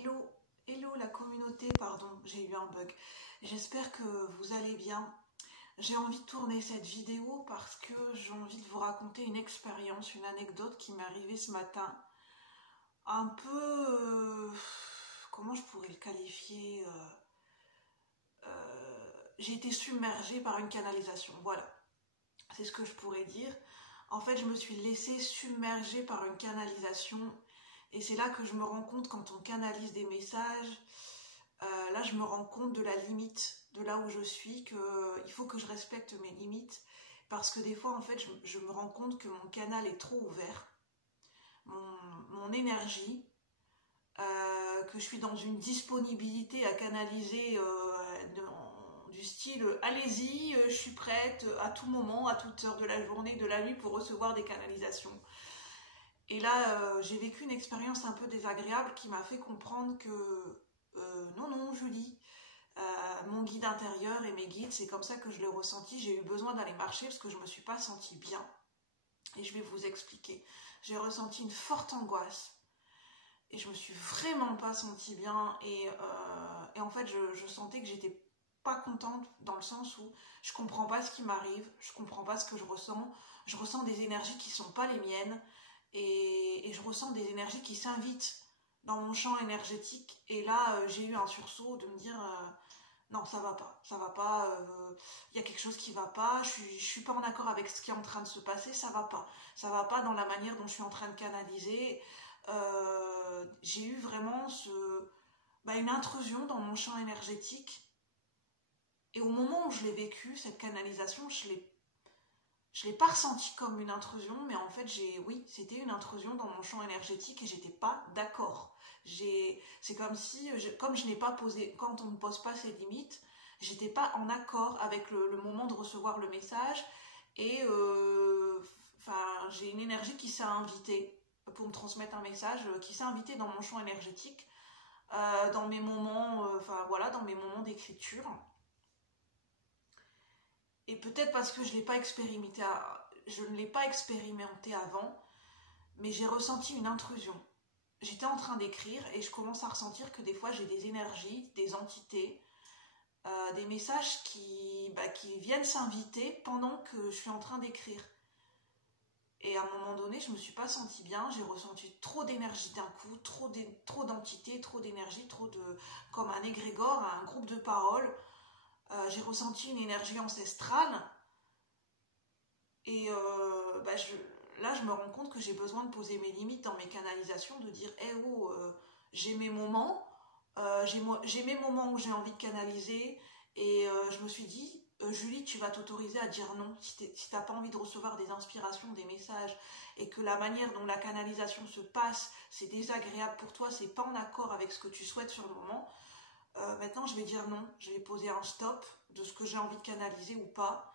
Hello, hello la communauté, pardon, j'ai eu un bug. J'espère que vous allez bien. J'ai envie de tourner cette vidéo parce que j'ai envie de vous raconter une expérience, une anecdote qui m'est arrivée ce matin. Un peu... comment je pourrais le qualifier j'ai été submergée par une canalisation, voilà. C'est ce que je pourrais dire. En fait, je me suis laissée submerger par une canalisation. Et c'est là que je me rends compte, quand on canalise des messages, là je me rends compte de la limite de là où je suis, qu'il faut que je respecte mes limites, parce que des fois en fait je me rends compte que mon canal est trop ouvert, mon énergie, que je suis dans une disponibilité à canaliser du style allez-y, je suis prête à tout moment, à toute heure de la journée, de la nuit pour recevoir des canalisations. Et là, j'ai vécu une expérience un peu désagréable qui m'a fait comprendre que non, Julie, mon guide intérieur et mes guides, c'est comme ça que je l'ai ressenti. J'ai eu besoin d'aller marcher parce que je ne me suis pas sentie bien. Et je vais vous expliquer. J'ai ressenti une forte angoisse. Et je me suis vraiment pas sentie bien. Et en fait, je sentais que j'étais pas contente dans le sens où je comprends pas ce qui m'arrive, je comprends pas ce que je ressens des énergies qui sont pas les miennes. Et je ressens des énergies qui s'invitent dans mon champ énergétique. Et là, j'ai eu un sursaut de me dire non, ça va pas, y a quelque chose qui va pas, je suis pas en accord avec ce qui est en train de se passer, ça va pas dans la manière dont je suis en train de canaliser. J'ai eu vraiment une intrusion dans mon champ énergétique. Et au moment où je l'ai vécu, cette canalisation, je l'ai pas ressenti comme une intrusion, mais en fait, oui, c'était une intrusion dans mon champ énergétique et j'étais pas d'accord. C'est comme si, comme je n'ai pas posé, quand on ne pose pas ses limites, j'étais pas en accord avec le moment de recevoir le message et j'ai une énergie qui s'est invitée pour me transmettre un message, qui s'est invitée dans mon champ énergétique, dans mes moments, dans mes moments d'écriture. Et peut-être parce que je ne l'ai pas expérimenté avant, mais j'ai ressenti une intrusion. J'étais en train d'écrire et je commence à ressentir que des fois j'ai des énergies, des entités, des messages qui viennent s'inviter pendant que je suis en train d'écrire. Et à un moment donné, je ne me suis pas sentie bien, j'ai ressenti trop d'énergie d'un coup, trop d'entités, trop d'énergie, comme un égrégore, un groupe de paroles. J'ai ressenti une énergie ancestrale et là je me rends compte que j'ai besoin de poser mes limites dans mes canalisations, de dire j'ai mes moments, j'ai mes moments où j'ai envie de canaliser et je me suis dit Julie, tu vas t'autoriser à dire non si t'as pas envie de recevoir des inspirations, des messages et que la manière dont la canalisation se passe c'est désagréable pour toi, c'est pas en accord avec ce que tu souhaites sur le moment. Maintenant, je vais dire non. Je vais poser un stop de ce que j'ai envie de canaliser ou pas.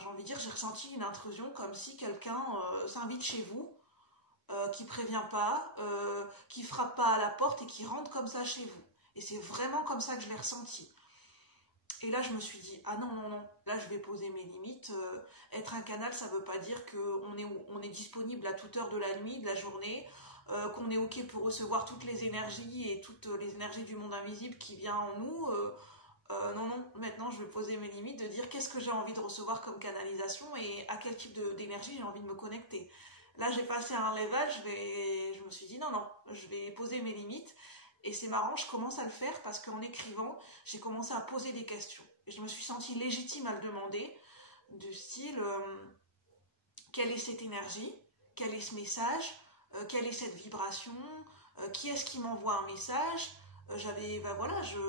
J'ai envie de dire, j'ai ressenti une intrusion comme si quelqu'un s'invite chez vous, qui prévient pas, qui frappe pas à la porte et qui rentre comme ça chez vous. Et c'est vraiment comme ça que je l'ai ressenti. Et là, je me suis dit, ah non, là, je vais poser mes limites. Être un canal, ça veut pas dire qu'on est disponible à toute heure de la nuit, de la journée, qu'on est OK pour recevoir toutes les énergies et toutes les énergies du monde invisible qui vient en nous. Non, maintenant, je vais poser mes limites, de dire qu'est-ce que j'ai envie de recevoir comme canalisation et à quel type d'énergie j'ai envie de me connecter. Là, j'ai passé à un level, je me suis dit, non, je vais poser mes limites. Et c'est marrant, je commence à le faire parce qu'en écrivant, j'ai commencé à poser des questions. Et je me suis sentie légitime à le demander, du style, quelle est cette énergie? Quel est ce message? Quelle est cette vibration? Qui est-ce qui m'envoie un message?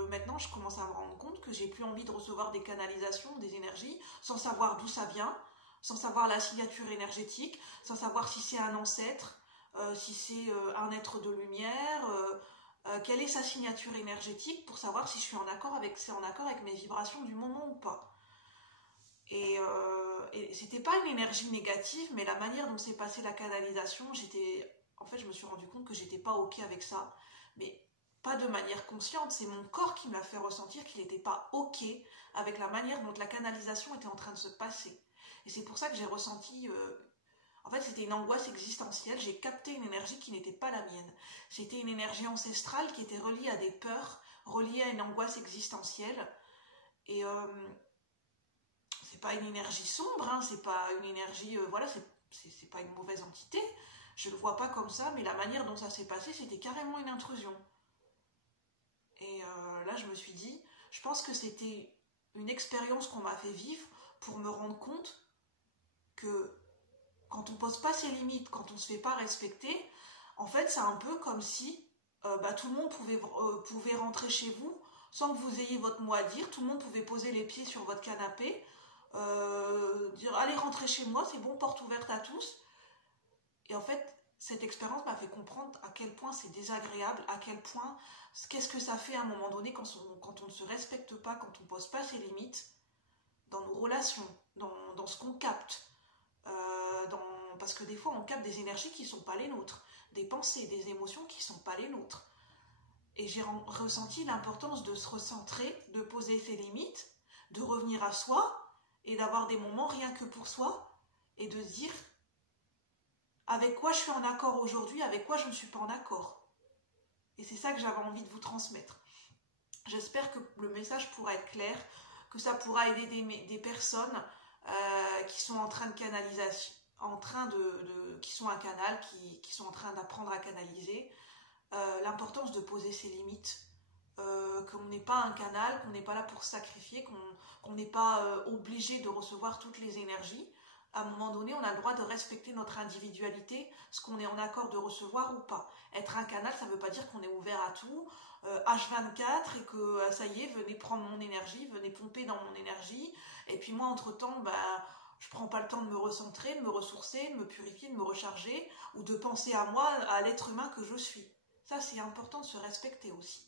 Maintenant, je commence à me rendre compte que j'ai plus envie de recevoir des canalisations, des énergies, sans savoir d'où ça vient, sans savoir la signature énergétique, sans savoir si c'est un ancêtre, si c'est un être de lumière, quelle est sa signature énergétique pour savoir si je suis c'est en accord avec mes vibrations du moment ou pas. Et c'était pas une énergie négative, mais la manière dont s'est passée la canalisation, je me suis rendu compte que j'étais pas OK avec ça, mais pas de manière consciente, c'est mon corps qui me l'a fait ressentir qu'il n'était pas OK avec la manière dont la canalisation était en train de se passer. Et c'est pour ça que j'ai ressenti En fait, c'était une angoisse existentielle. J'ai capté une énergie qui n'était pas la mienne. C'était une énergie ancestrale qui était reliée à des peurs, reliée à une angoisse existentielle. Et c'est pas une énergie sombre, hein, c'est pas une énergie, voilà, c'est pas une mauvaise entité. Je le vois pas comme ça, mais la manière dont ça s'est passé, c'était carrément une intrusion. Et là, je me suis dit, je pense que c'était une expérience qu'on m'a fait vivre pour me rendre compte que quand on pose pas ses limites, quand on se fait pas respecter, en fait, c'est un peu comme si tout le monde pouvait rentrer chez vous sans que vous ayez votre mot à dire. Tout le monde pouvait poser les pieds sur votre canapé, dire allez rentrer chez moi, c'est bon, porte ouverte à tous. Et en fait, cette expérience m'a fait comprendre à quel point c'est désagréable, à quel point, qu'est-ce que ça fait à un moment donné quand on ne se respecte pas, quand on ne pose pas ses limites dans nos relations, dans ce qu'on capte. Parce que des fois, on capte des énergies qui ne sont pas les nôtres, des pensées, des émotions qui ne sont pas les nôtres. Et j'ai ressenti l'importance de se recentrer, de poser ses limites, de revenir à soi et d'avoir des moments rien que pour soi et de se dire avec quoi je suis en accord aujourd'hui, avec quoi je ne suis pas en accord. Et c'est ça que j'avais envie de vous transmettre. J'espère que le message pourra être clair, que ça pourra aider des personnes qui sont en train de canalisation, qui sont un canal, qui sont en train d'apprendre à canaliser. L'importance de poser ses limites, qu'on n'est pas un canal, qu'on n'est pas là pour sacrifier, qu'on n'est pas obligé de recevoir toutes les énergies. À un moment donné, on a le droit de respecter notre individualité, ce qu'on est en accord de recevoir ou pas. Être un canal, ça ne veut pas dire qu'on est ouvert à tout, H24, et que ça y est, venez prendre mon énergie, venez pomper dans mon énergie. Et puis moi, entre-temps, je prends pas le temps de me recentrer, de me ressourcer, de me purifier, de me recharger, ou de penser à moi, à l'être humain que je suis. Ça, c'est important de se respecter aussi.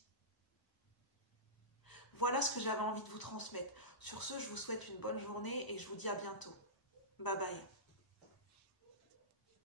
Voilà ce que j'avais envie de vous transmettre. Sur ce, je vous souhaite une bonne journée et je vous dis à bientôt. Bye bye.